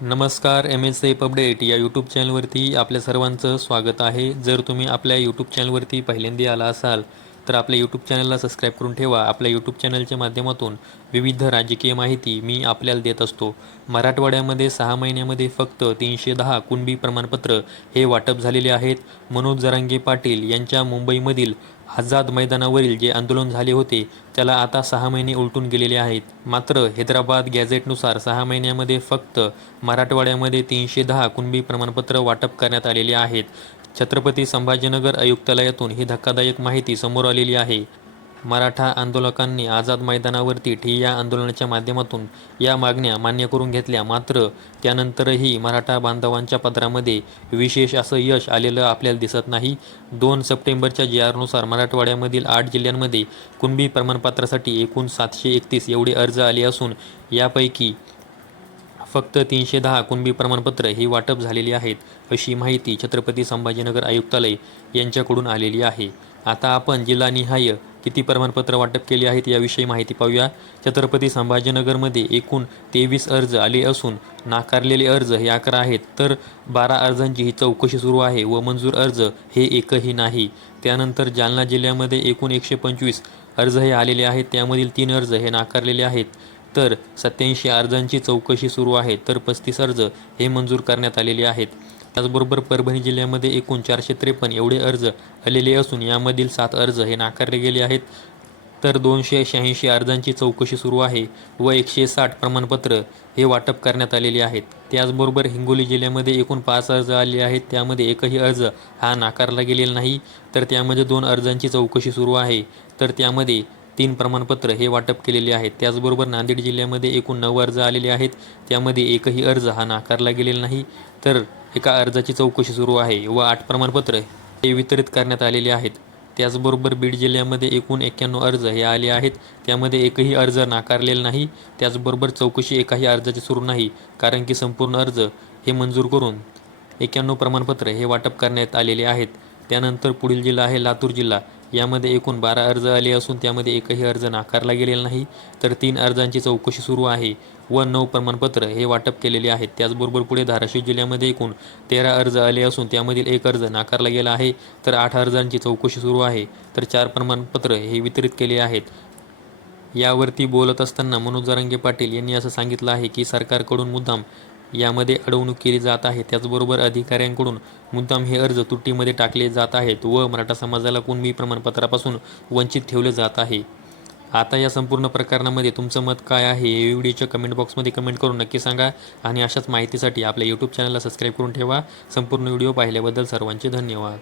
नमस्कार, MSF update या YouTube चॅनलवरती आपल्या सर्वांचं स्वागत आहे. जर तुम्ही आपल्या यूट्यूब चॅनलवरती पहिल्यांदा आला असाल तर आपल्या यूट्यूब चॅनलला सबस्क्राईब करून ठेवा. आपल्या यूट्यूब चॅनलच्या माध्यमातून विविध राजकीय माहिती मी आपल्याला देत असतो. मराठवाड्यामध्ये 6 महिन्यामध्ये फक्त 310 कुणबी प्रमाणपत्र हे वाटप झालेले आहेत. मनोज जरांगे पाटील यांच्या मुंबईमधील आझाद मैदानावरील जे आंदोलन झाले होते त्याला आता 6 महिने उलटून गेलेले आहेत. मात्र हैदराबाद गॅझेटनुसार 6 महिन्यामध्ये फक्त मराठवाड्यामध्ये 310 कुणबी प्रमाणपत्र वाटप करण्यात आलेले आहेत. छत्रपती संभाजीनगर आयुक्तालयातून ही धक्कादायक माहिती समोर आलेली आहे. मराठा आंदोलकांनी आझाद मैदानावरती ठिय्या आंदोलनाच्या माध्यमातून या मागण्या मान्य करून घेतल्या. मात्र त्यानंतरही मराठा बांधवांच्या पदरामध्ये विशेष असं यश आलेलं आपल्याला दिसत नाही. 2 सप्टेंबरच्या GRनुसार मराठवाड्यामधील 8 जिल्ह्यांमध्ये कुणबी प्रमाणपत्रासाठी एकूण 731 एवढे अर्ज आले असून यापैकी फक्त 310 कुणबी प्रमाणपत्र ही वाटप झालेली आहेत, अशी माहिती छत्रपती संभाजीनगर आयुक्तालय यांच्याकडून आलेली आहे. आता आपण जिल्हानिहाय किती प्रमाणपत्र वाटप केले आहेत याविषयी माहिती पाहूया. छत्रपती संभाजीनगरमध्ये एकूण 23 अर्ज आले असून नाकारलेले अर्ज हे 11 आहेत, तर 12 अर्जांची ही चौकशी सुरू आहे व मंजूर अर्ज हे एकही नाही. त्यानंतर जालना जिल्ह्यामध्ये एकूण 125 अर्ज हे आलेले आहेत, त्यामधील 3 अर्ज हे नाकारलेले आहेत, तर 87 अर्जांची चौकशी सुरू आहे, तर 35 अर्ज हे मंजूर करण्यात आलेले आहेत. त्याचबरोबर परभणी जिल्ह्यामध्ये एकूण 453 एवढे अर्ज आलेले असून यामधील 7 अर्ज हे नाकारले गेले आहेत, तर 286 अर्जांची चौकशी सुरू आहे व 160 प्रमाणपत्र हे वाटप करण्यात आलेले आहेत. त्याचबरोबर हिंगोली जिल्ह्यामध्ये एकूण 5 अर्ज आले आहेत, त्यामध्ये एकही अर्ज हा नाकारला गेलेला नाही, तर त्यामध्ये 2 अर्जांची चौकशी सुरू आहे, तर त्यामध्ये 3 प्रमाणपत्र हे वाटप केलेले आहेत. त्याचबरोबर नांदेड जिल्ह्यामध्ये एकूण 9 अर्ज आलेले आहेत, त्यामध्ये एकही अर्ज हा नाकारला गेलेला नाही, तर एका अर्जाची चौकशी सुरू आहे व 8 प्रमाणपत्र हे वितरित करण्यात आलेले आहेत. त्याचबरोबर बीड जिल्ह्यामध्ये एकूण 91 अर्ज हे आले आहेत, त्यामध्ये एकही अर्ज नाकारलेला नाही. त्याचबरोबर चौकशी एकाही अर्जाची सुरू नाही, कारण की संपूर्ण अर्ज हे मंजूर करून 91 प्रमाणपत्र हे वाटप करण्यात आलेले आहेत. त्यानंतर पुढील जिल्हा आहे लातूर जिल्हा. यामध्ये एकूण 12 अर्ज आले असून त्यामध्ये एकही अर्ज नाकारला गेलेला नाही, तर 3 अर्जांची चौकशी सुरू आहे व 9 प्रमाणपत्र हे वाटप केलेले आहेत. त्याचबरोबर पुढे धाराशिव जिल्ह्यामध्ये एकूण 13 अर्ज आले असून त्यामधील 1 अर्ज नाकारला गेला आहे, तर 8 अर्जांची चौकशी सुरू आहे, तर 4 प्रमाणपत्र हे वितरित केले आहेत. यावरती बोलत असताना मनोज जरांगे पाटील यांनी असं सांगितलं आहे की सरकारकडून मुद्दाम यामध्ये अडवणूक केली जात आहे. त्याचबरोबर अधिकाऱ्यांकडून मुद्दाम हे अर्ज तुटीमध्ये टाकले जात आहेत व मराठा समाजाला कुणबी प्रमाणपत्रापासून वंचित ठेवले जात आहे. आता या संपूर्ण प्रकरणामध्ये तुमचं मत काय आहे हे व्हिडिओच्या कमेंट बॉक्समध्ये कमेंट करून नक्की सांगा आणि अशाच माहितीसाठी आपल्या यूट्यूब चॅनलला सबस्क्राईब करून ठेवा. संपूर्ण व्हिडिओ पाहिल्याबद्दल सर्वांचे धन्यवाद.